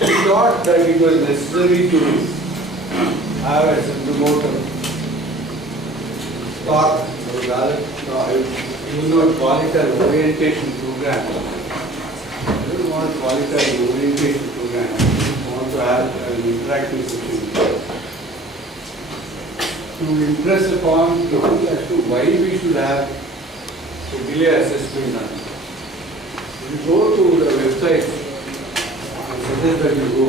We thought that it was necessary to have a certain amount of talk, or rather, you know, call it an orientation program. I don't want to call it an orientation program. I want to have an interactive session to impress upon people as to why we should have a delay assessment done. If you go to the website, I suggest that you go.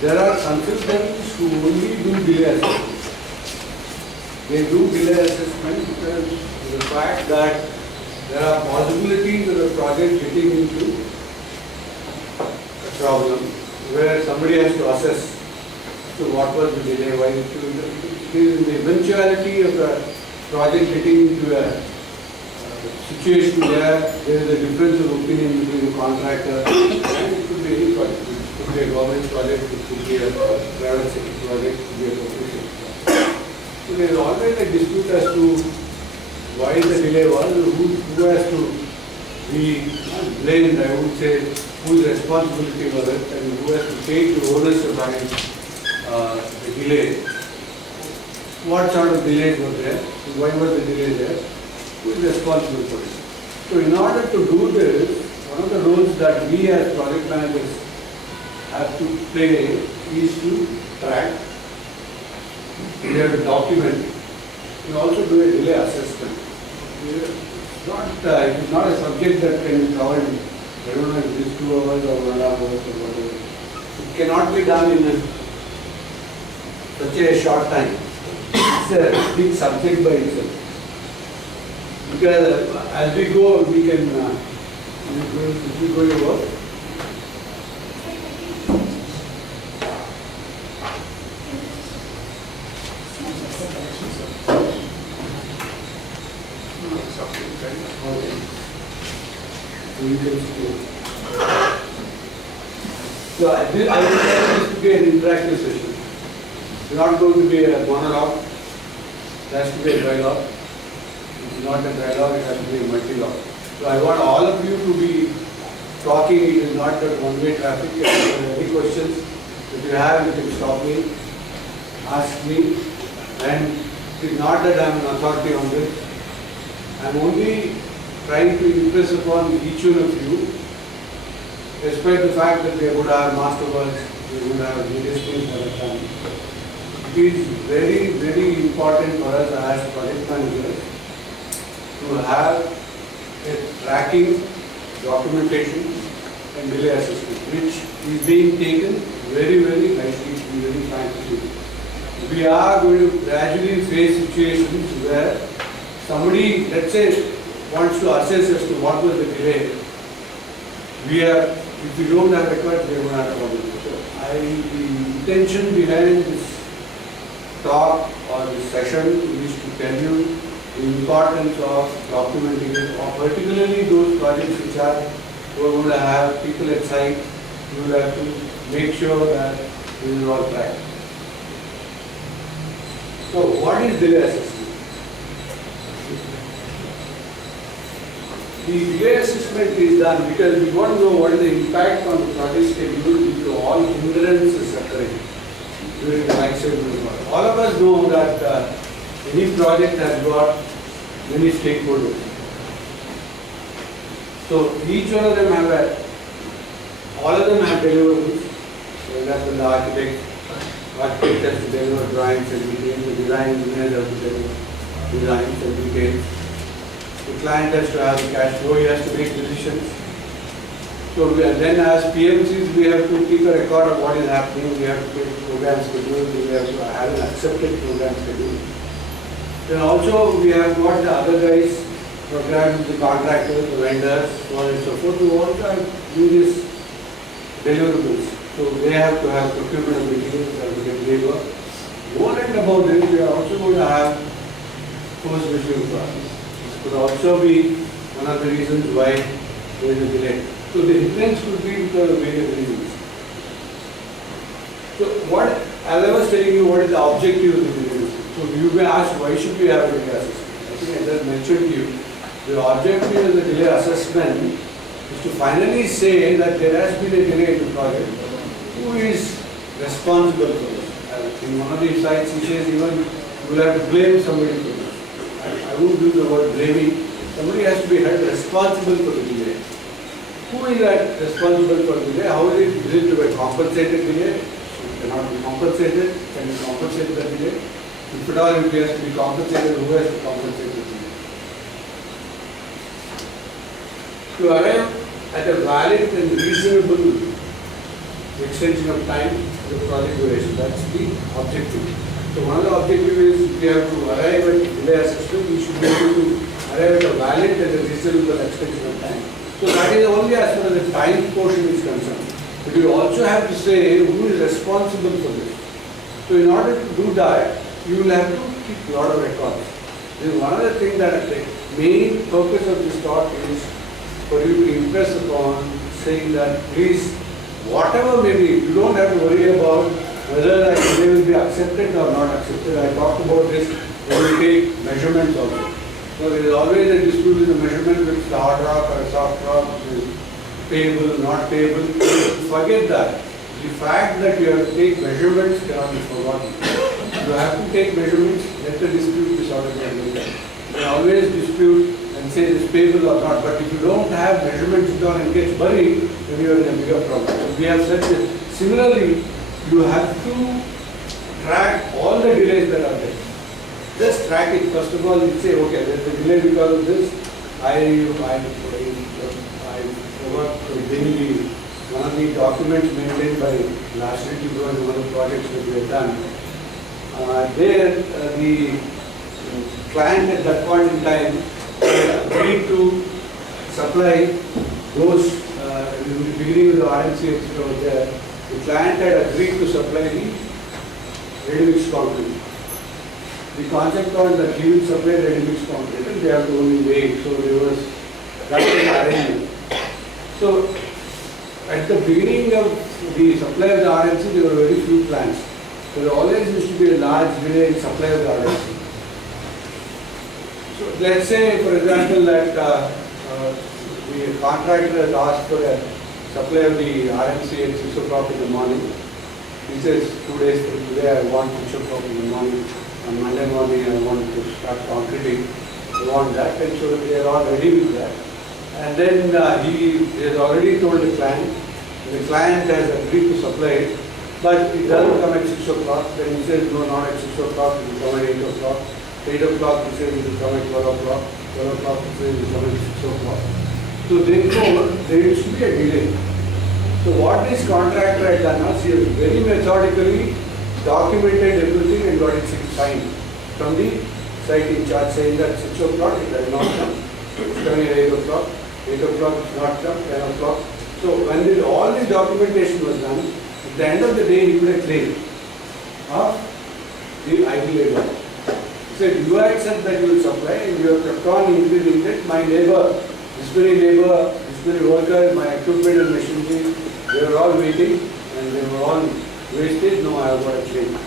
There are consultants who only do delay assessment. They do delay assessment because of the fact that there are possibilities of the project getting into a problem where somebody has to assess so what was the delay, why it is the eventuality of the project getting into a situation where there is a difference of opinion between the contractor and it could be any project. It could be a government project, it could be a private sector project, it could be a corporation project. So there is always a dispute as to why the delay was, who has to be blamed, I would say, whose responsibility was it, and who has to take the onus of the delay. What sort of delays were there? Why was the delay there? Who is responsible for it? So in order to do this, one of the roles that we as project managers have to play is to track. We have to document. We also do a delay assessment. It is not a subject that can be covered, I don't know if it is 2 hours or 1.5 hours or whatever. It cannot be done in such a short time. It's a big subject by itself. Because as we go, we can, if we go to work. So I will try this to be an interactive session. It's not going to be a monologue. It has to be a dialogue. It's not a dialogue, it has to be a multi-log. So I want all of you to be talking. It is not that one-way traffic. If you have any questions, if you have, you can stop me, ask me. And it is not that I am an authority on this. I am only trying to impress upon each one of you, despite the fact that they would have master works, they would have various things at a time. It is very, very important for us as project managers to have a tracking, documentation and delay assessment, which is being taken very, very nicely, to be very frank with you. We are going to gradually face situations where somebody, let's say, wants to assess as to what was the delay. If we don't have records, we will not have a problem. So the intention behind this talk or this session is to tell you the importance of documenting it, or particularly those projects which are going to have people at site. You will have to make sure that this is all tracked. So what is delay assessment? The delay assessment is done because we want to know what is the impact on the project schedule due to all hindrances occurring during the life cycle of the project. All of us know that any project has got many stakeholders. So each one of them all of them have deliverables. For example, the architect has to deliver drawings and details, the design engineer has to deliver designs and details. The client has to have the cash flow, he has to make decisions. So then as PMCs, we have to keep a record of what is happening, we have to make program schedule, we have to have an accepted program schedule. Then also we have got the other guys, programs, the contractors, the vendors, so on and so forth, who also do this deliverables. So they have to have procurement of materials, they have to get labor. More and above this, we are also going to have post-mission process. Could also be one of the reasons why there is a delay. So the hindrance could be because of various reasons. So as I was telling you, what is the objective of the delay? So you may ask, why should we have a delay assessment? I think I just mentioned to you, the objective of the delay assessment is to finally say that there has been a delay in the project. Who is responsible for this? In one of these sites, he says even you will have to blame somebody for this. I won't use the word blaming. Somebody has to be held responsible for the delay. Who is that responsible for the delay? How is it? Is it to be compensated delay? It cannot be compensated. Can you compensate the delay? If at all it has to be compensated, who has to compensate the delay? To arrive at a valid and reasonable extension of time to the project duration. That's the objective. So one of the objectives is we have to arrive at delay assessment. We should be able to arrive at a valid and a reasonable extension of time. So that is only as far as the time portion is concerned. But you also have to say who is responsible for this. So in order to do that, you will have to keep a lot of records. This is one of the things that the main purpose of this talk is for you to impress upon, saying that please, whatever may be, you don't have to worry about whether that delay will be accepted or not accepted. I talked about this when we take measurements also. So there is always a dispute in the measurement with the hard rock or soft rock, which is payable, not payable. Forget that. The fact that you have to take measurements cannot be forgotten. You have to take measurements, let the dispute be sorted out later. You can always dispute and say it's payable or not, but if you don't have measurements done and gets buried, then you are in a bigger problem. So we have said that similarly, you have to track all the delays that are there. Just track it. First of all, you say, okay, there's a delay because of this. I forgot to bring one of the documents maintained by last week, it was one of the projects that we have done. There, the client at that point in time agreed to supply those, in the beginning of the RMC over there, the client had agreed to supply the ready-mix concrete. The concept was that he will supply ready-mix concrete and they have to only wait. So there was that was the arrangement. So at the beginning of the supply of the RMC, there were very few plants. So there always used to be a large delay in supply of the RMC. So let's say, for example, that the contractor has asked for a supply of the RMC at 6 o'clock in the morning. He says, 2 days from today I want 6 o'clock in the morning. On Monday morning I want to start concreting. I want that, and so they are all ready with that. And then he has already told the client has agreed to supply it, but it doesn't come at 6 o'clock. Then he says, no, not at 6 o'clock, it will come at 8 o'clock. 8 o'clock he says it will come at 12 o'clock. 12 o'clock he says it will come at 6 o'clock. So therefore, there used to be a delay. So what this contractor had done was, he has very methodically documented everything and got it signed from the site in charge, saying that 6 o'clock it has not come. It's coming at 8 o'clock. 8 o'clock it's not come, 10 o'clock. So when all the documentation was done, at the end of the day he would have claimed of the idle labor. He said, you accept that you will supply and you have kept on increasing it. My labor, disciplinary workers, my equipment and machinery, they were all waiting and they were all wasted. No, I have got a claim.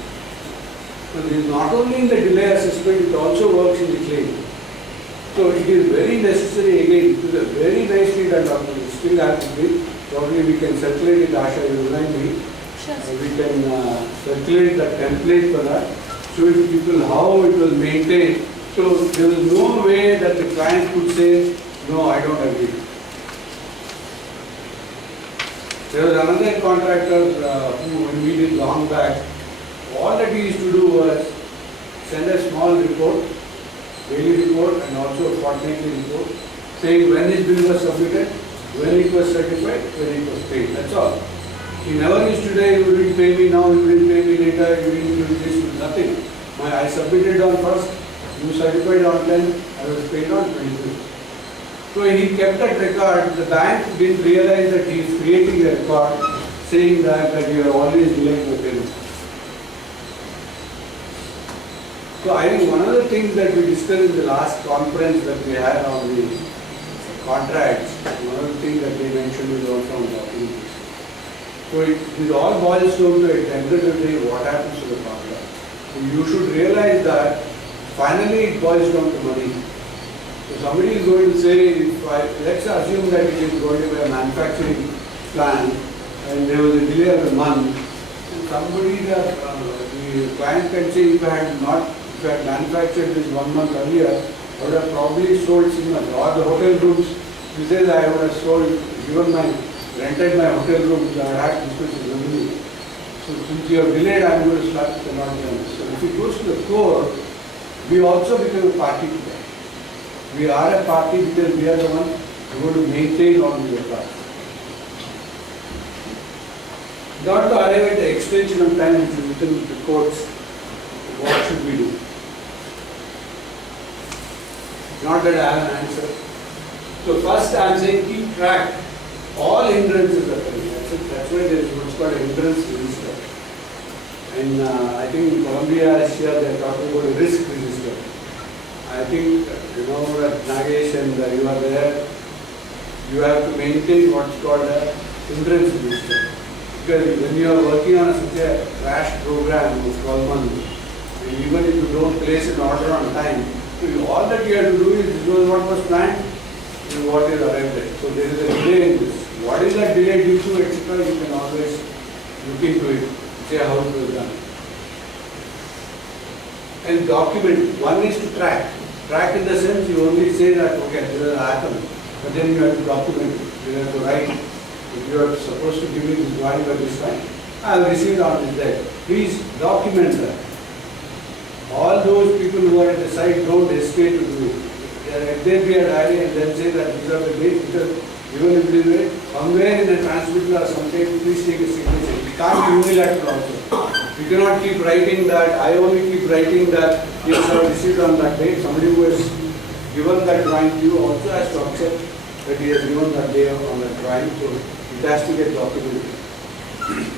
So this is not only in the delay assessment, it also works in the claim. So it is very necessary, again, it is a very nicely done document. It still has to be, probably we can circulate it, Asha, you remind me. Sure. We can circulate the template for that, show it to people how it was maintained. So there was no way that the client could say, no, I don't agree. There was another contractor who, when we did long back, all that he used to do was send a small report, daily report and also a fortnightly report, saying when his bill was submitted, when it was certified, when it was paid. That's all. He never used to say, you didn't pay me now, you didn't pay me later, you didn't do this, nothing. I submitted on first, you certified on 10, I was paid on 22. So he kept that record. The bank didn't realize that he is creating a record saying that you are always delaying the payment. So I think one of the things that we discussed in the last conference that we had on the contracts, one of the things that they mentioned is also on documentation. So it all boils down to, at the end of the day, what happens to the contract. So you should realize that finally it boils down to money. So somebody is going to say, let's assume that it is going to be a manufacturing plant and there was a delay of a month. And somebody, the client can say, if I had manufactured this 1 month earlier, I would have probably sold sooner. Or the hotel rooms, he says I would have rented my hotel rooms, I had this much revenue. So since you have delayed, I am going to slap the not done. So if it goes to the core, we also become a party to that. We are a party because we are the one who are going to maintain all the parts. Not to arrive at the extension of time which is written with the courts, what should we do? Not that I have an answer. So first I am saying keep track. All hindrances are coming. That's why there is what's called a hindrance register. And I think in Columbia, Asia, they are talking about a risk register. I think, you know, that Nagesh and you are there, you have to maintain what's called a hindrance register. Because when you are working on such a crash program of 12 months, and even if you don't place an order on time, so all that you have to do is this was what was planned and what is arrived at. So there is a delay in this. What is that delay due to, etc., you can always look into it, say how it was done. And document, one is to track. Track in the sense you only say that, okay, there is an atom, but then you have to document it. You have to write, if you are supposed to give me this drawing by this time, I have received on this day. Please document that. All those people who are at the site don't hesitate to do it. If they be a diary and then say that these are the dates, because even if it is somewhere in the transmitter or something, please take a signature. You can't be unilateral also. You cannot keep writing that, I only keep writing that, yes, I received on that date. Somebody who has given that drawing to you also has to accept that he has given that day on that drawing, so it has to get documented.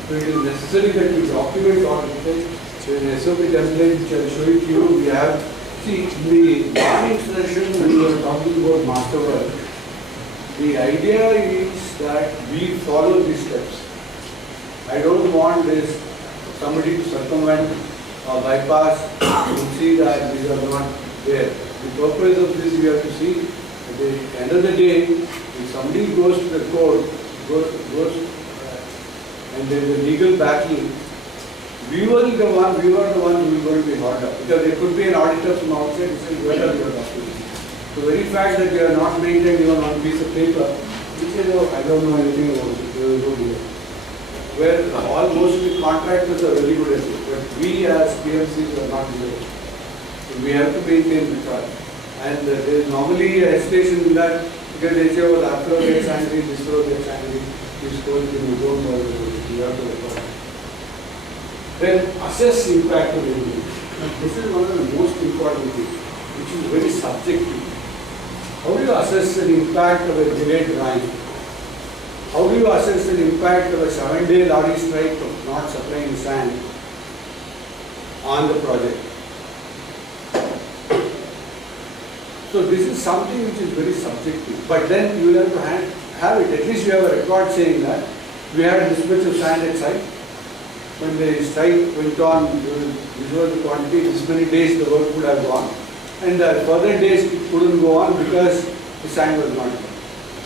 So it is necessary that we document all of it. So in SOP template, which I will show it to you, we have, see, in the morning session when we were talking about master work, the idea is that we follow these steps. I don't want this somebody to circumvent or bypass and see that these are not there. The purpose of this we have to see at the end of the day, if somebody goes to the court, and there is a legal battle, we were the one who is going to be held up. Because there could be an auditor from outside who says, where are your documents? The very fact that we are not maintained even on a piece of paper, we say, no, I don't know anything about it, there is no deal. Where most of the contractors are very good at it, but we as PMCs are not good at it. So we have to maintain the trust. And there is normally a hesitation in that, because they say, well, after we gets angry, this road gets angry, this road, you don't know about it, you have to record. Then assess impact of everything. This is one of the most important things, which is very subjective. How do you assess the impact of a delayed drawing? How do you assess the impact of a 7-day lorry strike of not supplying sand on the project? So this is something which is very subjective. But then you will have to have it. At least you have a record saying that we had this much of sand at site. When the strike went on, this was the quantity, this many days the work would have gone. And the further days it couldn't go on because the sand was not there.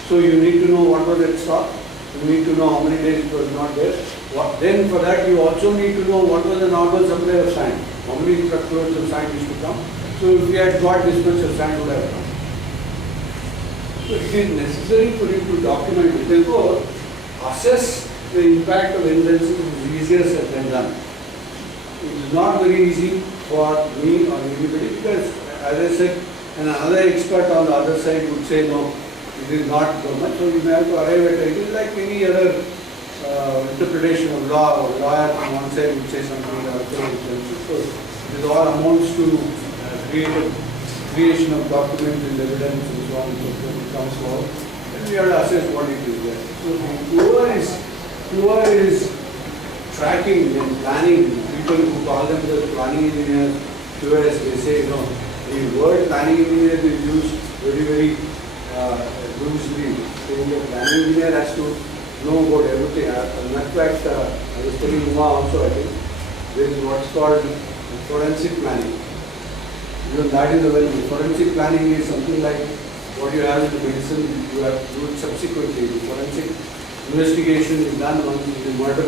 So you need to know what was at stock. You need to know how many days it was not there. Then for that you also need to know what was the normal supply of sand. How many truckloads of sand used to come. So if we had got this much of sand would have come. So it is necessary for you to document it. Therefore, assess the impact of hindrances is easier said than done. It is not very easy for me or anybody because, as I said, another expert on the other side would say no, it is not government. So you may have to arrive at it. It is like any other interpretation of law. Or lawyer on one side would say something, the other side would say something. So it all amounts to creation of documents and evidence and so on and so forth. It comes forward. And we have to assess what it is there. So whoever is tracking and planning, people who call themselves planning engineers, QS, they say, no, the word planning engineer is used very, very loosely. So the planning engineer has to know about everything. In fact, I was telling Uma also, I think, there is what's called forensic planning. Even that is a very forensic planning is something like what you have in the medicine, you have to do it subsequently. The forensic investigation is done once it is murder.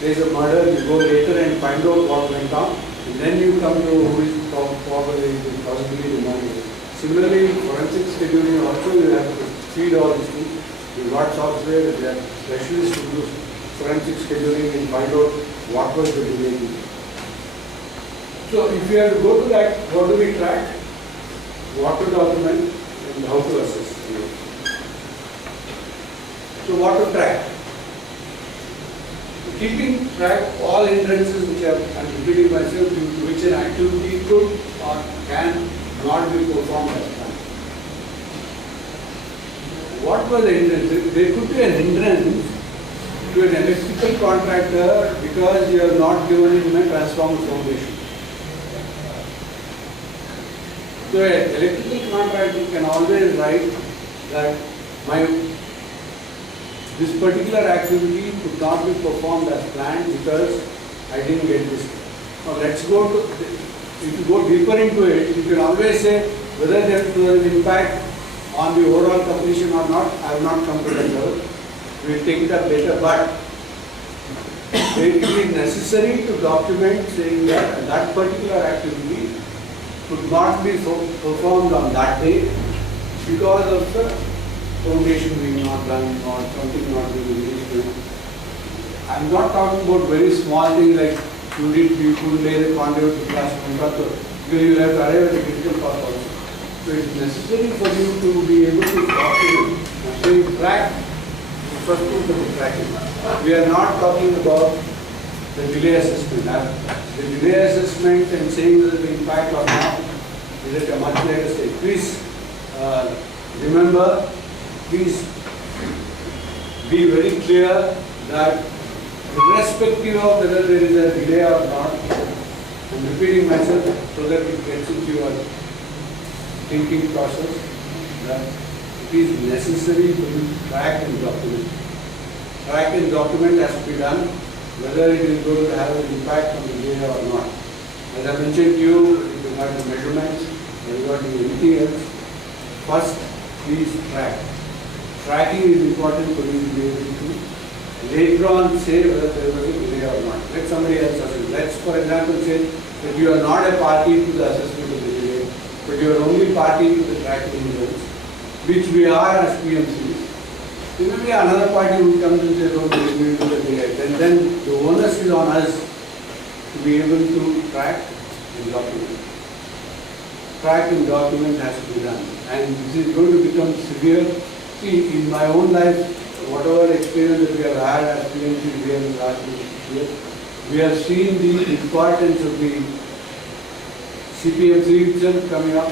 There is a murder, you go later and find out what went on, and then you come to who is possibly the murderer. Similarly, forensic scheduling also you have to feed all these things. You got software, there are specialists who do forensic scheduling and find out what was the delay. So if you have to go to that, what do we track? What to document and how to assess. So what to track? Keeping track of all hindrances which I'm repeating myself, due to which an activity could or can not be performed as planned. What was the hindrance? There could be a hindrance to an electrical contractor because you have not given him a transformer foundation. So an electrical contractor can always write that this particular activity could not be performed as planned because I didn't get this. Now let's go to, if you go deeper into it, you can always say whether there was an impact on the overall completion or not. I have not come to that level. We will take it up later, but it is necessary to document saying that that particular activity could not be performed on that day because of the foundation being not done or something not being released. I am not talking about very small things like you could lay the conduit to class contractor because you have to arrive at the critical path also. So it is necessary for you to be able to document. So you track, first proof of the tracking. We are not talking about the delay assessment. The delay assessment and saying whether the impact or not is at a much later stage. Please remember, please be very clear that irrespective of whether there is a delay or not, I'm repeating myself so that it gets into your thinking process, that it is necessary for you to track and document. Track and document has to be done whether it is going to have an impact on the delay or not. As I mentioned to you, if you have the measurements, regarding anything else, first please track. Tracking is important for you to be able to later on say whether there was a delay or not. Let somebody else assess. Let's, for example, say that you are not a party to the assessment of the delay, but you are only party to the tracking results, which we are as PMCs. There may be another party who comes and says, oh, we will do the delay. Then the onus is on us to be able to track and document. Track and document has to be done. And this is going to become severe. See, in my own life, whatever experience that we have had as PMC here in the last year, we have seen the importance of the CPMC itself coming up,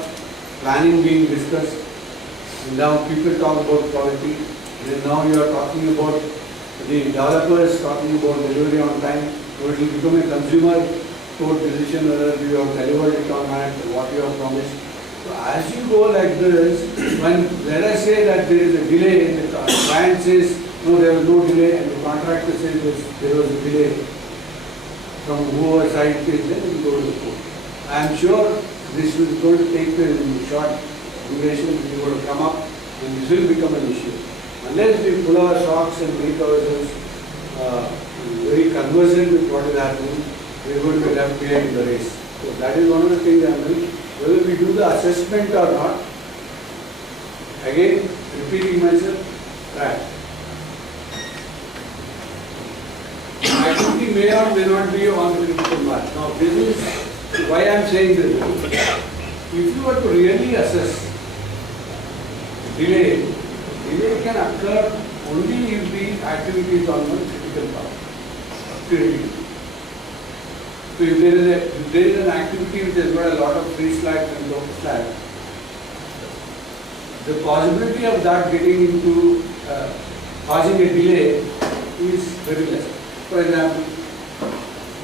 planning being discussed, and now people talk about quality, and now you are talking about the developers talking about delivery on time, so it will become a consumer court decision whether you have delivered it or not, what you have promised. So as you go like this, when let us say that there is a delay and the client says, no, there was no delay, and the contractor says there was a delay from whoever side it is, then we go to the court. I am sure this is going to take a short duration, it is going to come up, and this will become an issue. Unless we pull our socks and make ourselves very conversant with what is happening, we are going to be left behind in the race. So that is one of the things I am doing. Whether we do the assessment or not, again, repeating myself, track. Activity may or may not be on the critical mark. Now, this is why I am saying this. If you were to really assess delay can occur only if the activity is on the critical path. So if there is an activity which has got a lot of free slack and low slack, the possibility of that getting into causing a delay is very less. For example,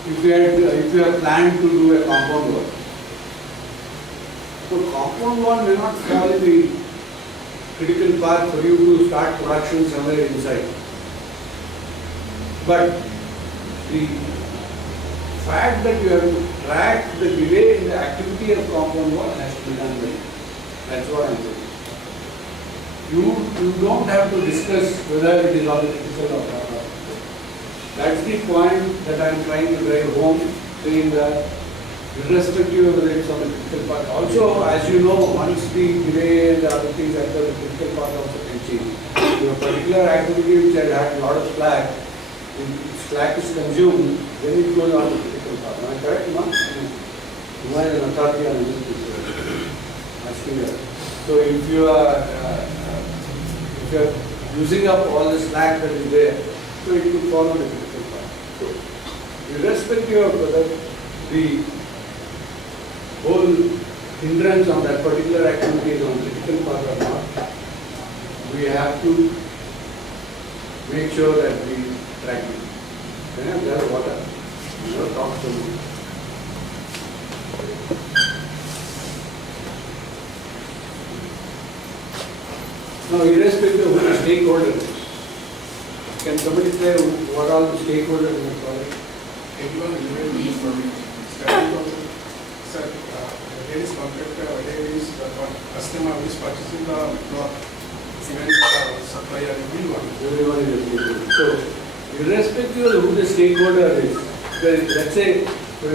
if you have planned to do a compound work, so compound one may not fall in the critical path for you to start production somewhere inside. But the fact that you have to track the delay in the activity of compound wall has to be done well. That's what I'm saying. you don't have to discuss whether it is on the critical or not. That's the point that I am trying to drive home, saying that irrespective of whether it's on the critical part. Also, as you know, once the delay and the other things after the critical part also can change. Your particular activity which had a lot of slack, if slack is consumed, then it goes on the critical part. Am I correct, Ma'am? You are an authority on this. Asking that. So if you are using up all the slack that is there, so it will follow the critical part. So, irrespective of whether the whole hindrance on that particular activity is on critical part or not, we have to make sure that we track it. Then there's water. Never talk so much. Now, irrespective of who the stakeholder is, can somebody say what are the stakeholders in the project? Everyone is very deep for me. Starting from, sir, there is contractor, there is the customer who is purchasing the block, cement supplier, everyone. Everyone is a stakeholder. So, irrespective of who the stakeholder is, let's say, for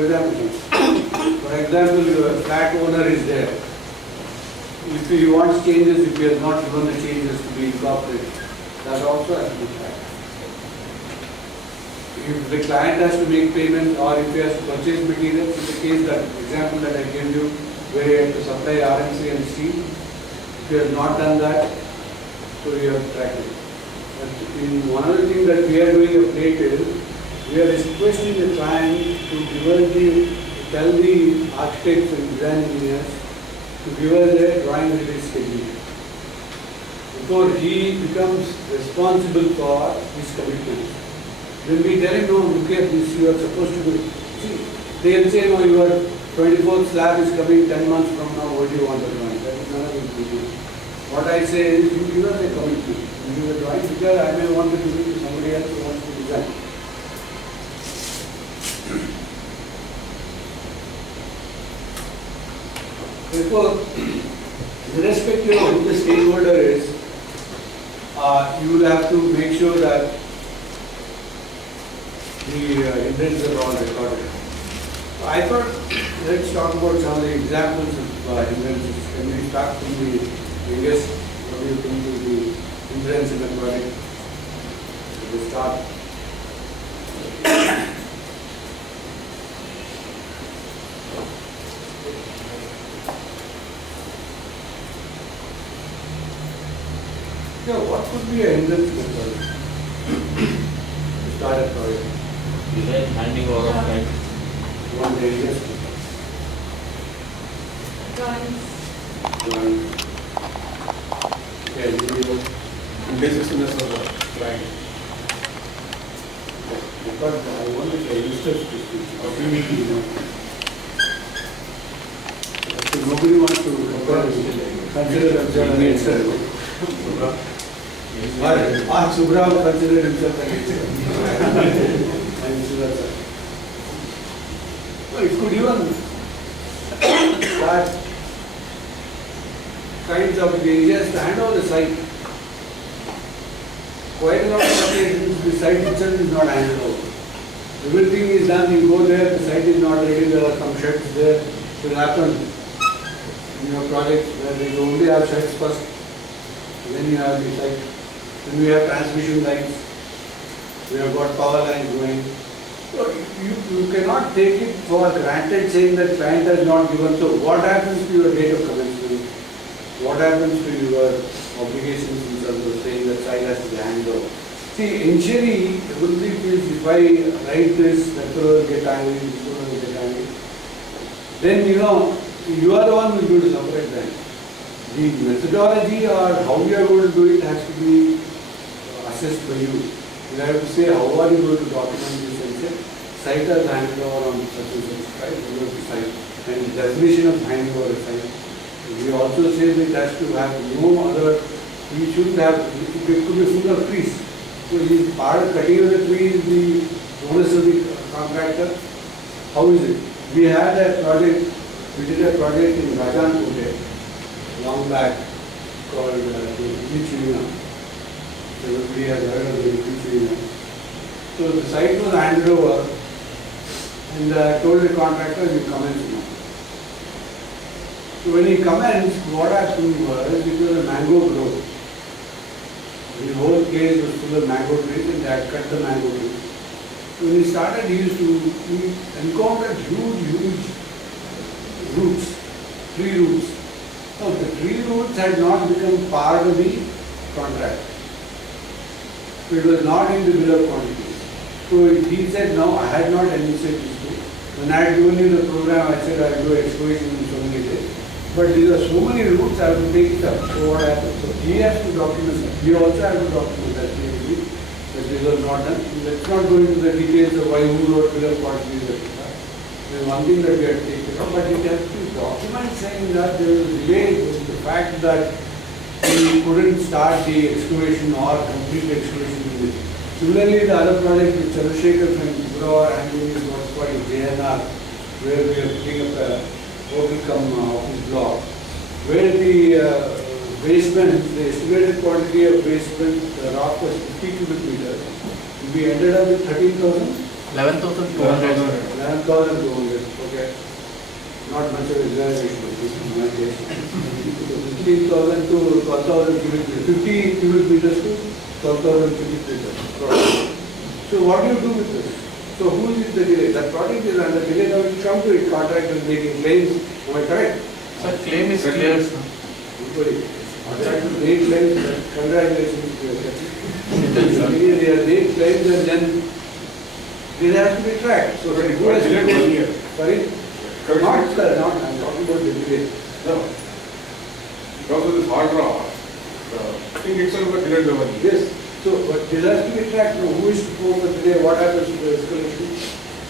example, your flat owner is there. If he wants changes, if he has not given the changes to be incorporated, that also has to be tracked. If the client has to make payment or if he has to purchase materials, in the case that example that I gave you, where he had to supply RMC and steel, if he has not done that, so you have to track it. And one of the things that we are doing of late is, we are requesting the client to tell the architects and design engineers to give us a drawing release schedule before he becomes responsible for his commitments. When we tell him, no, look at this, you are supposed to do. See, they'll say, no, your 24th slab is coming 10 months from now, what do you want the drawing? That is none of it. What I say is, you give us a commitment. You give a drawing because I may want to give it to somebody else who wants to design. Therefore, irrespective of who the stakeholder is, you will have to make sure that the hindrances are all recorded. I thought, let's talk about some of the examples of hindrances. Can we start from the biggest? What do you think is the hindrance in the project? We'll start. Yeah, what could be a hindrance in the project? To start a project. Design handing over of client. One day, yes. Drawings. Yeah, Indecisiveness of the client. Because I wanted to illustrate this to you. So nobody wants to consider themselves an expert. Subra considered himself an expert. Well, it could even start kinds of areas to hand over the site. Quite a lot of occasions, the site itself is not handed over. Everything is done, you go there, the site is not ready, there are some sheds there. It will happen in your project where you only have sheds first, then you have the site. Then we have transmission lines, we have got power lines going. So you cannot take it for granted saying that client has not given. So what happens to your date of commencement? What happens to your obligations in terms of saying that site has to be handed over? See, initially, everybody feels if I write this, that will get angry, this will get angry. Then you are the one who is going to suffer at that. The methodology or how you are going to do it has to be assessed by you. You have to say how are you going to document this and say site has handed over on such and such, right? You have to cite. And definition of handing over a site. We also say that it has to have no other, we shouldn't have, it could be full of trees. So the part of cutting of the tree is the onus of the contractor. How is it? We had a project, we did a project in Rajanpur long back, called the Pvt. Everybody has heard of the Pvt. So the site was handed over, and I told the contractor, you commence now. So when he commenced, what happened was, it was a mango grove. The whole place was full of mango trees, and they had cut the mango trees. So when he started, he encountered huge roots, tree roots. Now the tree roots had not become part of the contract. So it was not in the bill of quantities. So he said, no, I had not envisaged this. When I had given you the program, I said I will do excavation in so many days. But there are so many roots, I have to take it up. So what happened? So he has to document that. We also have to document that clearly, that this was not done. Let's not go into the details of why who wrote bill of quantities, etc. There's one thing that we have to take it up, but it has to document saying that there was a delay with the fact that we couldn't start the excavation or complete excavation in this. Similarly, the other project with Chandrasekhar from Bangalore and doing was called JNR, where we are putting up a office block, where the basement, the estimated quantity of basement rock was 50 cubic meters. We ended up with 13,000? 11,200. 11,200, okay. Not much of exaggeration, but this is my guess. 15,000 to 12,000 cubic meters, 50 cubic meters to 12,000 cubic meters. So what do you do with this? So who is the delay? That project is under delay. Now you come to it, contractor is making claims. Am I correct? Sir, claim is clear. Everybody. Contractor made claims. Congratulations to your company. They have made claims and then this has to be tracked. So who has to do? Sorry? Not, sir, not. I'm talking about the delay. No. Because of this hard rock, I think itself was delayed over here. Yes. So, but this has to be tracked. Now, who is to go for today? What happens to the escalation?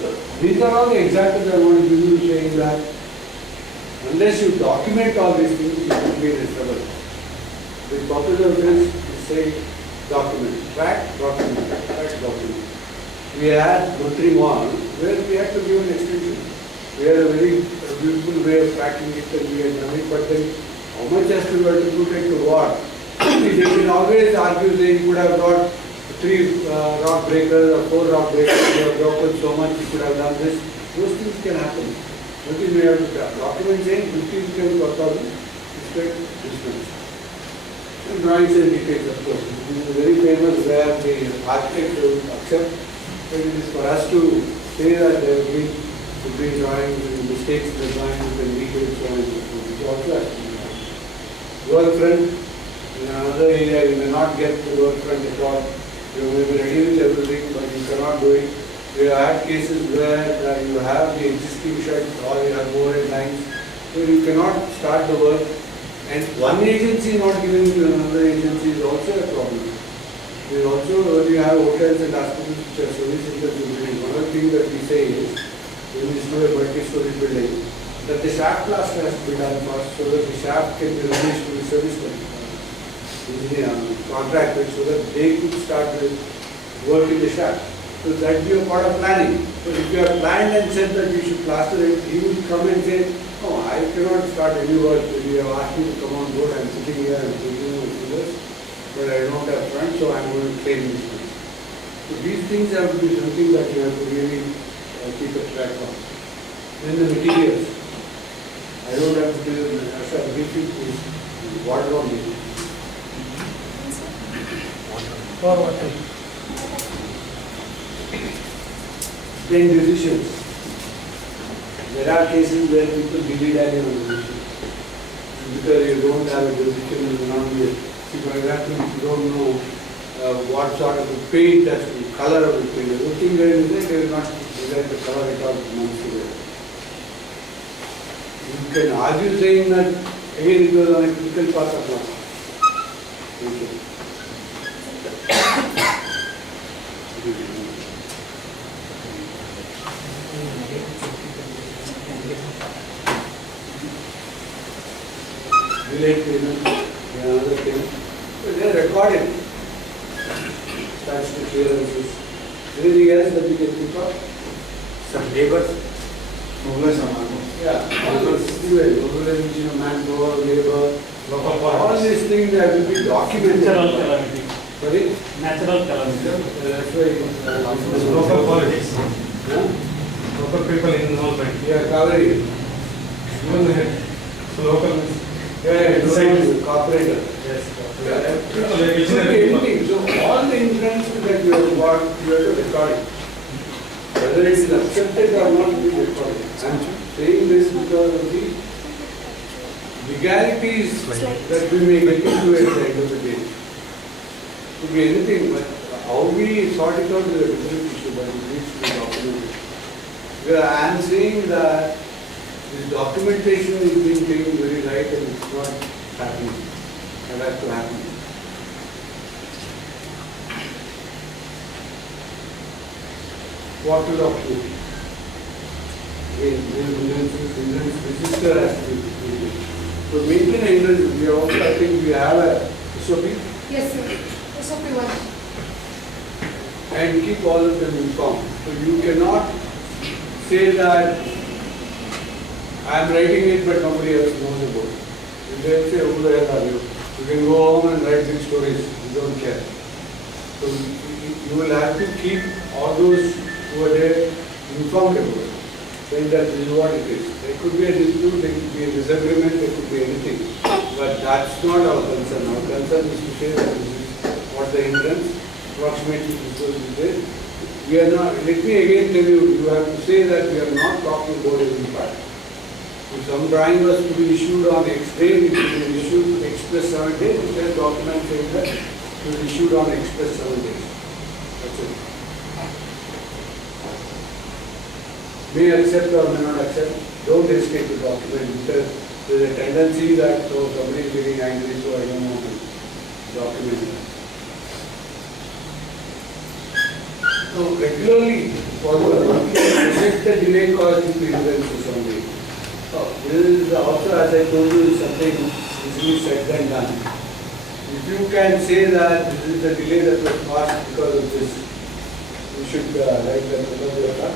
So, these are all the examples I want to give you saying that unless you document all these things, you will be in trouble. The purpose of this is saying document, track, document, track, document. We had Mantri Mall where we had to give an extension. We had a very beautiful way of tracking it and we had done it, but then how much has to be attributed to what? They can always argue they could have got 3 rock breakers or 4 rock breakers, you have broken so much, you could have done this. Those things can happen. What is we have to document saying 15 scale per thousand straight distance. And drawings and details, of course. This is very famous where the architect will accept, but it is for us to say that there will be drawings and mistakes in the drawings and details drawings. It also has to be done. Workfront. In another area, you may not get the workfront at all. You may be ready with everything, but you cannot do it. We have had cases where you have the existing shed or you have overhead lines, so you cannot start the work. And one agency not giving to another agency is also a problem. There is also, when you have hotels and hospitals which are service intensive buildings, one of the things that we say is, when we do a multi-story building, that the shaft blast has to be done first so that the shaft can be released to the service contractors so that they could start with work in the shaft. So that be a part of planning. So if you have planned and said that we should plaster it, he would come and say, no, I cannot start any work. You have asked me to come on board, I'm sitting here and thinking of this, but I don't have funds, so I'm going to claim this money. So these things have to be something that you have to really keep a track of. Then the materials. I don't have to do it, I shall brief it is water on it. Then decisions. There are cases where people dilly-dally on decisions. Because you don't have a decision, you will not be a, for example, if you don't know what sort of a paint has to be, color of the paint. The good thing there is that they will not decide the color at all months ago. You can argue saying that again it was on a critical path of law. Thank you. Relate payment, another payment. So they are recorded. That's the clearances. Anything else that we can think of? Some labor, mobilization. Yeah, mobilization of manpower, labor, Local All politics. these things that will be documented. Natural calamity. Sorry? Natural calamity. That's why. Local politics. Huh? Local people involvement. Yeah, Kaveri. Even the head. So local means. Yeah, Inside. corporator. Yes. Yeah, People, like it could visionary be people. anything. So all the hindrances that you have got, you have to record it. Whether it is accepted or not, you record it. I'm saying this because of the legalities that we may get into at the end of the day. It could be anything, but how we sort it out is a different issue, but it needs to be documented. Because I am saying that this documentation is being taken very light and it's not happening. And has to happen. What to document? Again, hindrance register has to be created. So maintain a hindrance, we are also, I think we have a SOP Yes, sir. SOP 1. and keep all of them informed. So you cannot say that I am writing it but nobody else knows about it. You can say, who the hell are you? You can go home and write big stories, you don't care. So you will have to keep all those who are there informed about it, saying that this is what it is. There could be a dispute, there could be a disagreement, there could be anything. But that's not our concern. Our concern is to say that this is what the hindrance, approximately this was there. We are not, let me again tell you, you have to say that we are not talking about every part. If some drawing was to be issued on X day, it will be issued express 7 days, it has document saying that it will be issued on express 7 days. That's it. May accept or may not accept, don't hesitate to document because there is a tendency that somebody is getting angry, so I don't want to document it. So regularly, for the project the delay caused due to hindrances only. So this is also, as I told you, is something easily said and done. If you can say that this is the delay that was caused because of this, you should write that below your part.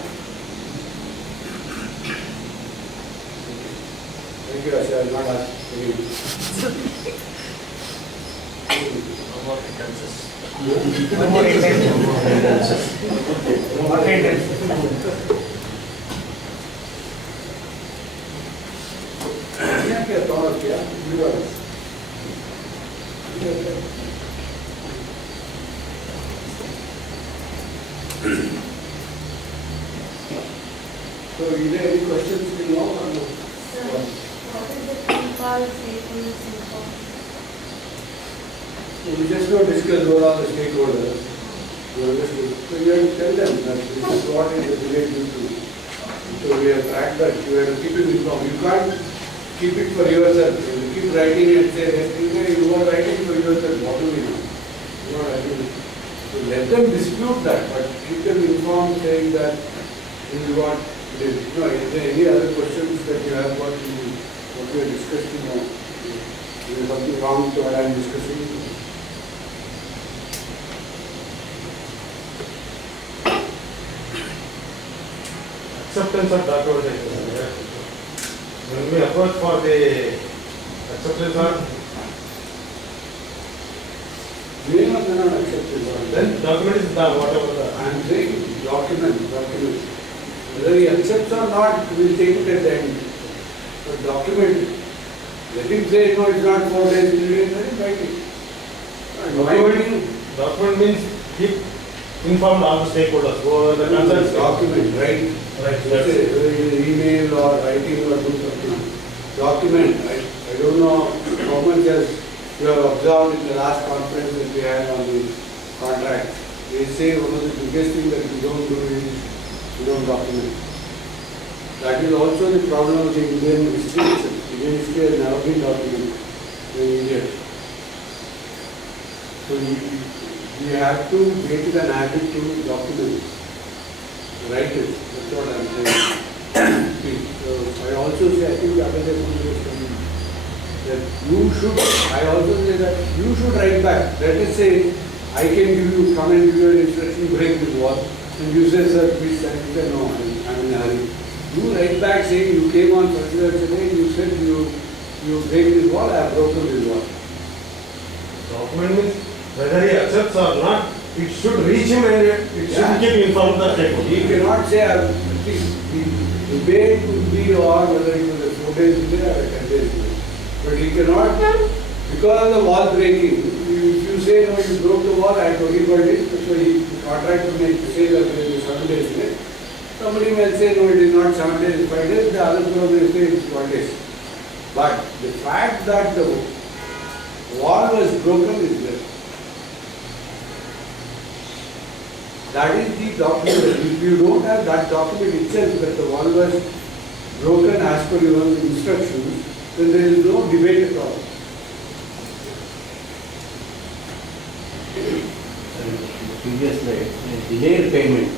Thank you, Asha. I will not ask again. About hindrances. क्या तौर किया So, is there any questions till now or no? Sir, what is the PRJECT stakeholders informed? So we just going to discuss overall the stakeholders. You understood? So you have to tell them that this is what is the delay due to. So we have tracked that. You have to keep it informed. You can't keep it for yourself. You keep writing and say, you are writing for yourself. What do we know? You are writing. So let them dispute that, but keep them informed, saying that this is what it is. No, is there any other questions that you have what we are discussing now? Is there something wrong to what I am discussing? Acceptance of documentation. When we approach for the acceptance of, We are not accepted. then document is done, whatever the. I am saying document. Whether he accepts or not, we will take it at the end. But document, let him say, no, it's not 4 days, let him write it. Document means keep informed all the stakeholders, who are the concerned. Document, right? Right, Let's say, yes. whether it is email or writing or do something. Document, I don't know how much as you have observed in the last conference that we had on the contract. They say one of the biggest thing that we don't do is we don't document. That is also the problem of the Indian history. Indian history has never been documented in India. So we have to make it an habit to document. Write it. That's what I am saying. So I also say, I think the other day that you should, I also say that you should write back. Let us say, I can give you, come and give you an instruction, break this wall. And you say, sir, please, I say, no, I'm in a hurry. You write back saying you came on such a day, you said you You break this wall, I have broken this wall. Document means whether he accepts or not, it should reach him and it should keep informed the stakeholder. He cannot say, the debate could be on whether it was a 4 days delay or a 10 days delay. But he cannot, because of the wall breaking, if you say, no, you broke the wall, I had 25 days, so he contract may say that there is 7 days delay. Somebody may say, no, it is not 7 days, it's 5 days, the other fellow may say it's 1 day. But the fact that the wall was broken is there. That is the document. If you don't have that document itself that the wall was broken as per your instructions, then there is no debate at all. Previous slide, delayed payment.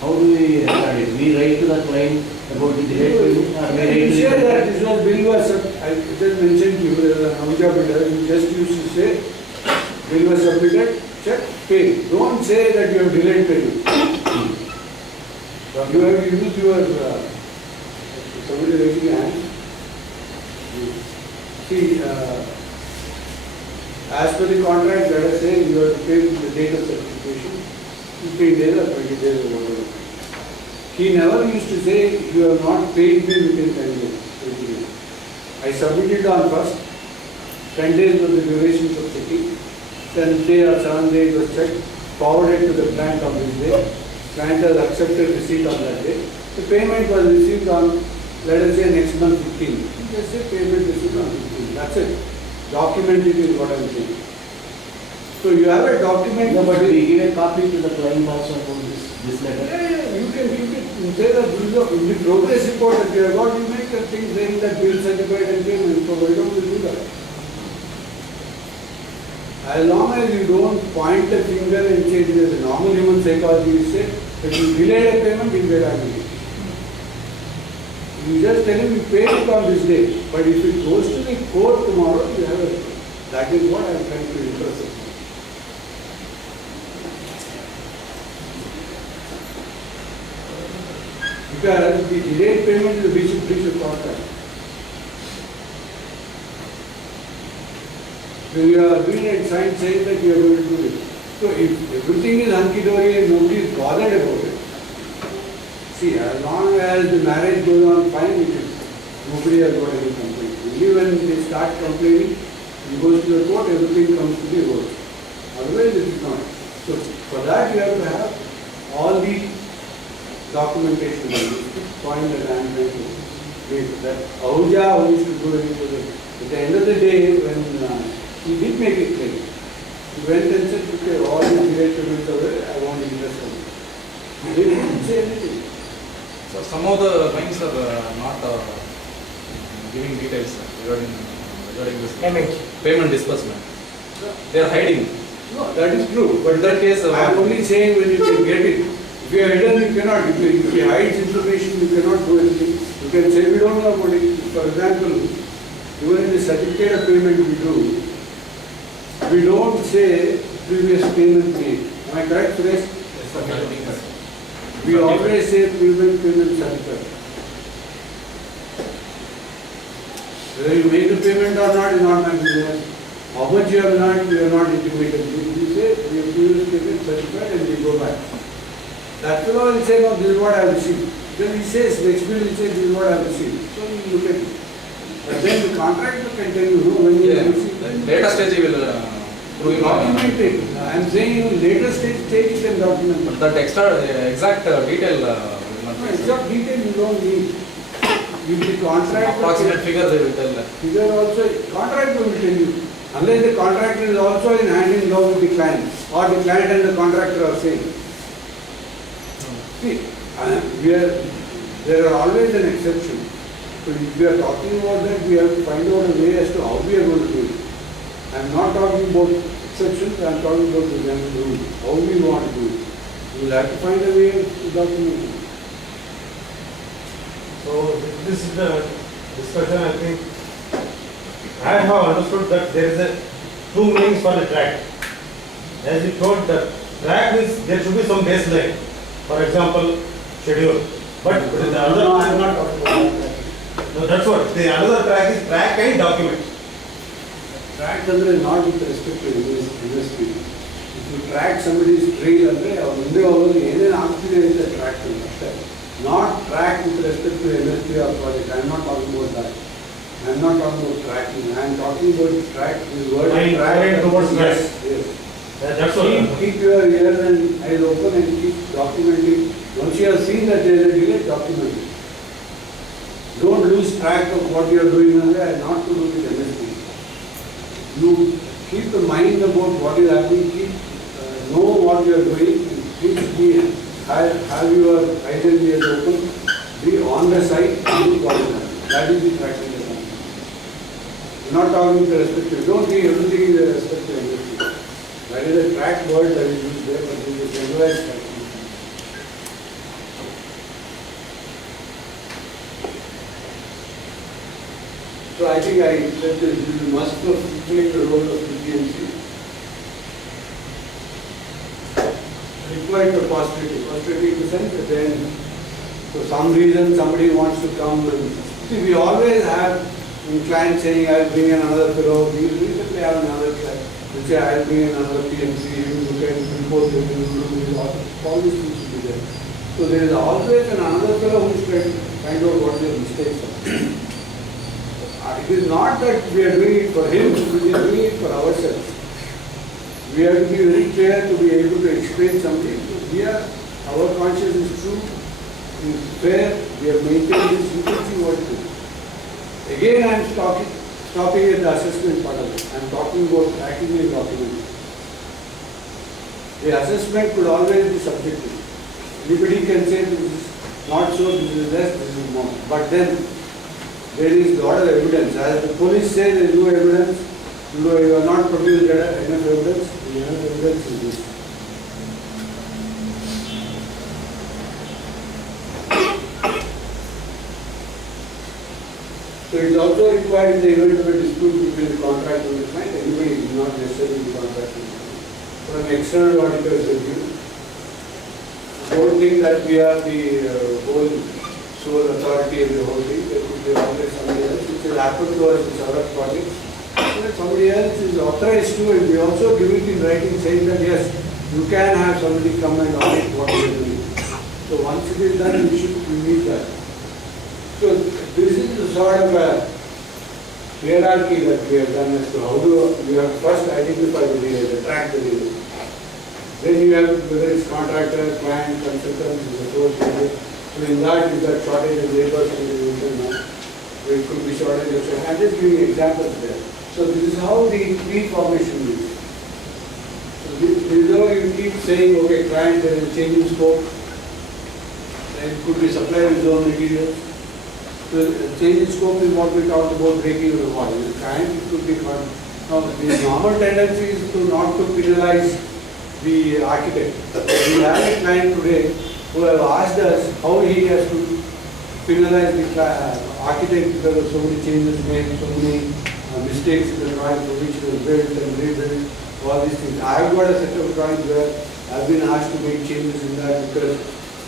How do we record it? We write to the client about the delayed payment or we write to the Say that client? this was bill was, I just mentioned to you, there was you just used to say, bill was submitted, check, pay. Don't say that you have delayed payment. You have used your, somebody raising a hand. See, as per the contract, let us say you have to pay the date of certification, 15 days or 20 days or whatever. He never used to say you have not paid me within 10 days. 20 days. I submitted on first, 10 days was the duration for checking, 10 day or 7 days was checked, forwarded to the client on this day, client has accepted receipt on that day. The payment was received on, let us say next month 15. Just say payment received on 15, that's it. Documented is what I am saying. So you have a document. No, but we give a copy to the client also about this letter. Yeah, you can say that in the progress report that you have got, you make a thing saying that bill certified and payment, so why don't you do that? As long as you don't point the finger and say it is a normal human psychology, you say that you delayed a payment, you get angry. You just tell him you paid it on this day, but if it goes to the court tomorrow, you have a, that is what I am trying to impress upon. Because the delayed payment is a breach of contract. When you are doing a sign saying that you are going to do it. So if everything is hunky-dory and nobody is bothered about it, see, as long as the marriage goes on fine, it is, nobody has got any complaint. Only when they start complaining, it goes to the court, everything comes to the court. Otherwise it is not. So for that you have to have all the documentation, point that I am trying to make. That Ahuja who used to do it, at the end of the day, when he did make it clear, he went and said, okay, all the delayed payments are there, I want interest on it. He didn't say anything. So some of the clients are not giving details regarding this payment disbursement. They are hiding. No, that is true. But In that case, I am only saying when you can get it. If you are hidden, you cannot. If you hide information, you cannot do anything. You can say we don't know about it. For example, even in the certificate of payment we do, we don't say previous payment made. Am I correct, Suresh? We always say previous payment certificate. Whether you make the payment or not is not my business. How much you have not intimated. You say we have previous payment certificate and we go back. That fellow will say, no, this is what I have received. Then he says, next bill he says, this is what I have received. So you look at it. But then the contractor can tell you, no, when you receive. Later stage you will Document it. I am saying in later stage, take it and document it. But that exact detail will not No, be. exact detail you don't need. If the contract. Approximate figure they will tell. Figure also, contractor will tell you. Unless the contractor is also in hand in glove with the client, or the client and the contractor are same. See, there are always an exception. So if we are talking about that, we have to find out a way as to how we are going to do it. I am not talking about exceptions, I am talking about the general rule, how we want to do it. We will have to find a way to document it. So this is the discussion, I think. I have understood that there is two meanings for the track. As you told, that track means there should be some baseline. For example, schedule. But the other No, I am not talking about that. No, that's what. The another track is track and document. Track ಅಂದ್ರೆ not with respect to industry. If you track somebody's trail ಅಂದ್ರೆ ಅವ್ರ ಮುಂದೆ ಹೋಗೋದು ಏನೇನು ಆಗ್ತಿದೆ ಅಂತ track ಅಷ್ಟೇ. Not track with respect to industry or project. I am not talking about that. I am not talking about tracking. I am talking about track. The word track. Yes. Yes. That's all. Keep your ears and eyes open and keep documenting. Once you have seen that there is a delay, document it. Don't lose track of what you are doing and not to do with MSP. You keep the mind about what is happening, know what you are doing, and have your eyes and ears open, be on the side, and do what is happening. That is the tracking. I'm not talking with respect to, don't see everything with respect to MSP. That is a track word that is used there, but it is a generalized tracking. So I think I said that you must have fulfilled the role of CPMC. Required capacity in the sense that then for some reason somebody wants to come and see, we always have clients saying I'll bring in another fellow, we recently have another client, we say I'll bring in another PMC, you can impose it, all these things will be there. So there is always another fellow who is trying to find out what their mistakes are. It is not that we are doing it for him, we are doing it for ourselves. We have to be very clear to be able to explain something. Here, our conscience is true, is fair, we have maintained this, you can see what it is. Again, I am stopping at the assessment part of it. I am talking about tracking and documenting. The assessment could always be subjective. Anybody can say this is not so, this is less, this is more. But then, there is a lot of evidence. As the police say there is no evidence, you are not producing enough evidence, the enough evidence is this. So it is also required in the event of a dispute between the contractor and the client, anybody is not necessarily the contractor. For an external auditor's review, don't think that we are the whole sole authority in the whole thing. There could be always somebody else. It will happen to us with other projects. So somebody else is authorized to, and we also give it in writing saying that yes, you can have somebody come and audit what you are doing. So once it is done, we should meet that. So this is the sort of a hierarchy that we have done as to how do you have to first identify the delay, track the delay. Then you have whether it's contractor, client, consultant, resource delay. So in that is that shortage of labor and it could be shortage of labor. I'm just giving examples there. So this is how the tree formation is. So this is how you keep saying, okay, client, there is a change in scope. Then it could be supply of zone materials. So change in scope is what we talked about breaking the wall. The client, it could be now the normal tendency is to not to penalize the architect. We have a client today who have asked us how he has to penalize the architect because of so many changes made, so many mistakes in the drawing for which it was built and rebuilt, all these things. I have got a set of drawings where I have been asked to make changes in that because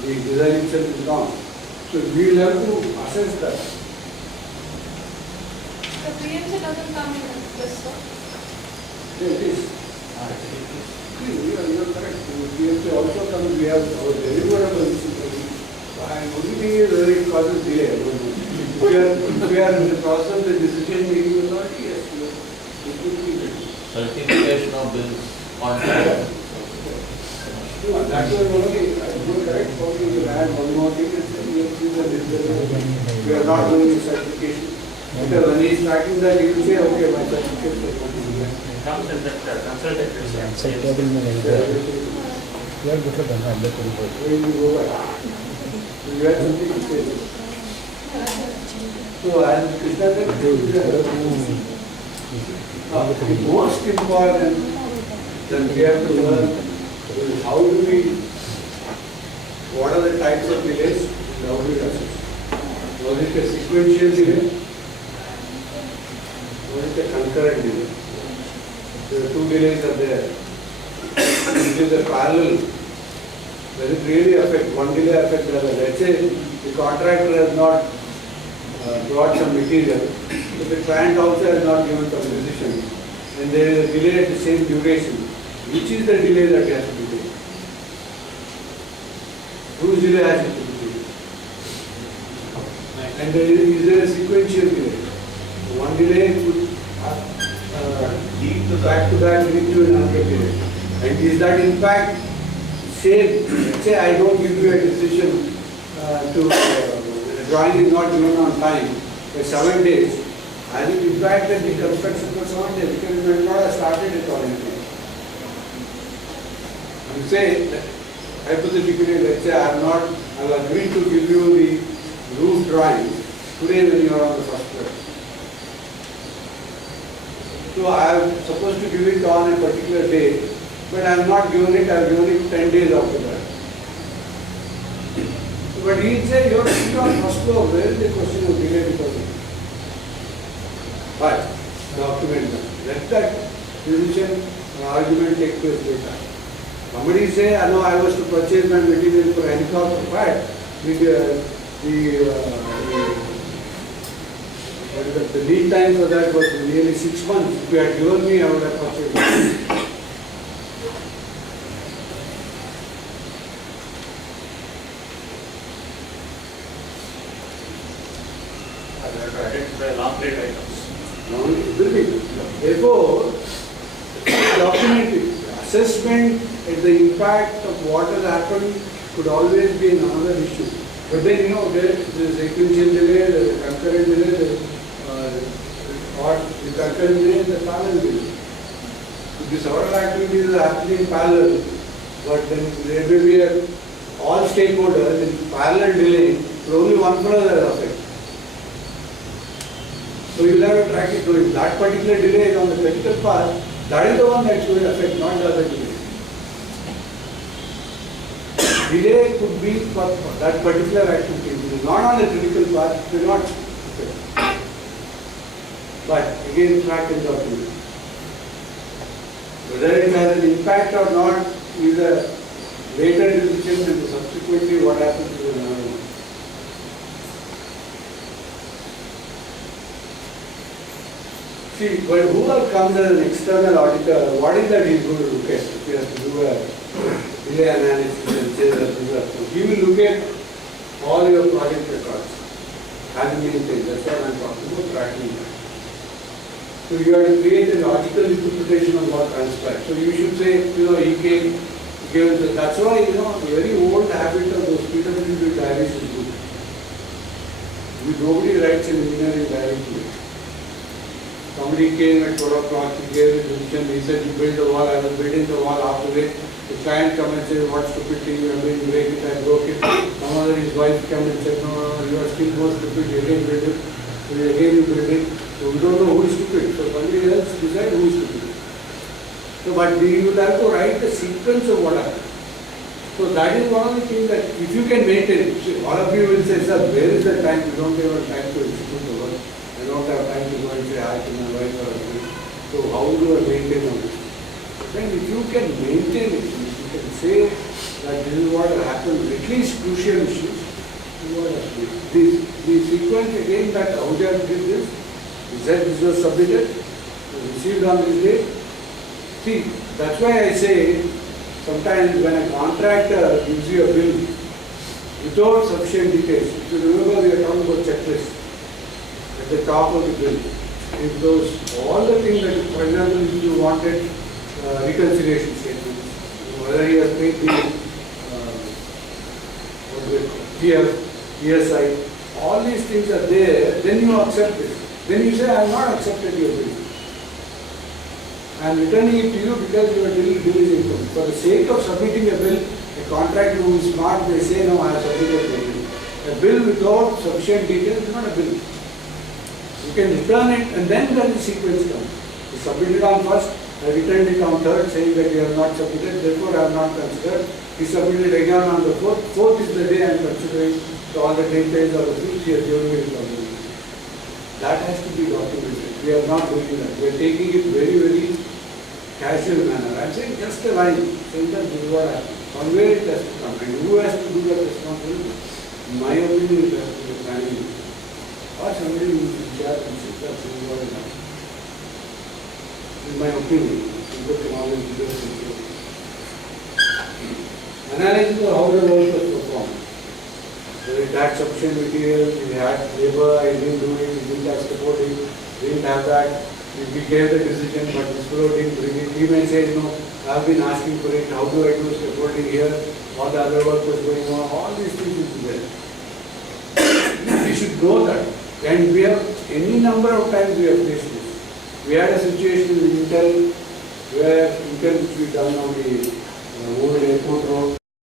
the design itself is wrong. So we will have to assess that. The PMC doesn't come in this, sir. Yeah, it is. You are correct. PMC also comes, we have our deliverables. And only thing is whether it causes delay. If we are in the process of the decision making authority, yes, it could be ready. Certification of bills, contract. No, that was only, you are correct, probably you add one more thing and say, we are not doing the certification. Because when he is tracking that, he will say, okay, my certificate is complete. comes in that consultant. Table में नहीं है यार बेटा बना ले कोई When you go back, you have something to say. So as Krishna said, the most important that we have to learn is how do we, what are the types of delays and how do we assess. Was it a sequential delay? Was it a concurrent delay? The two delays are there. It is a parallel. Does it really affect one delay affect the other? Let's say the contractor has not brought some material, but the client also has not given some decision, and there is a delay at the same duration. Which is the delay that has to be taken? Whose delay has to be taken? And is there a sequential delay? One delay could lead to back-to-back lead to another delay. And is that in fact same? Let's say I don't give you a decision the drawing is not given on time by 7 days. Has it impacted the construction for 7 days? Because you may not have started it on time. You say, hypothetically, let's say I've agreed to give you the roof drawing today when you are on the first floor. So I am supposed to give it on a particular day, but I have not given it, I have given it 10 days after that. But he will say, you are still on first floor, where is the question of delay because of it? But document that. Let that decision argument take place later. Somebody say, no, I was to purchase my material for helicopter, but the lead time for that was nearly 6 months. If you had given me, I would have purchased it. Identify long lead items. Now it will be. Therefore, document it. Assessment at the impact of what has happened could always be another issue. But then there is a sequential delay, there is a concurrent delay, there is the concurrent delay and the parallel delay. If the several activities are happening in parallel, but then there may be all stakeholders in parallel delay, only one further affect. So you will have to track it. So if that particular delay is on the critical path, that is the one that will affect, not the other delay. Delay could be for that particular activity. It is not on the critical path, it will not affect. But again, track and document. Whether it has an impact or not is a later decision and subsequently what happens to another one. See, but whoever comes as an external auditor, what is that he is going to look at? If he has to do a delay analysis and say that he will look at all your project records and maintain. That's what I am talking about, tracking. So you have to create a logical interpretation of what transpired. So you should say, he came, gave us. That's why, the very old habit of those PWD diaries is good. Nobody writes an engineering diary today. Somebody came at 12 o'clock, he gave a decision, he said, you build the wall, I was building the wall after it. The client come and say, what stupid thing you are doing, break it, I broke it. Some other, his wife come and said, no, you are still more stupid, you again build it. So again you build it. So we don't know who is stupid. So somebody else decide who is stupid. So but you will have to write the sequence of what happened. So that is one of the things that if you can maintain, all of you will say, sir, where is the time? We don't have time to execute the work. I don't have time to go and say, I can advise or agree. So how do I maintain on this? Then if you can maintain it, if you can say that this is what happened, at least crucial issues, the sequence again that Ahuja did this, he said this was submitted, received on this day. See, that's why I say, sometimes when a contractor gives you a bill without sufficient details, if you remember we are talking about checklist at the top of the bill. If those, all the things that, for example, if you wanted reconciliation statements, whether he has paid the PF, PSI, all these things are there, then you accept it. Then you say, I have not accepted your bill. I am returning it to you because your bill is income. For the sake of submitting a bill, a contractor who is smart, they say, no, I have submitted the bill. A bill without sufficient details is not a bill. You can return it and then the sequence comes. You submitted on first, I returned it on third saying that you have not submitted, therefore I have not considered. He submitted again on the fourth. Fourth is the day I am considering all the details of the things he has given me. That has to be documented. We are not doing that. We are taking it very, very casual manner. I am saying just a line, saying that this is what happened. From where it has to come and who has to do that responsibility? In my opinion, it has to be the planning. or somebody who is in charge and sit there and go and ask. In my opinion, people can always do this. Analysis of how the work was performed. We had sufficient material, we had labor, I didn't do it, we didn't have supporting, didn't have that. We gave the decision, but this fellow didn't bring it. He may say, no, I've been asking for it, how do I do scaffolding here? All the other work was going on, all these things will be there. We should know that. And we have, any number of times we have faced this. We had a situation in Intel, where Intel, which we done on the old airport road,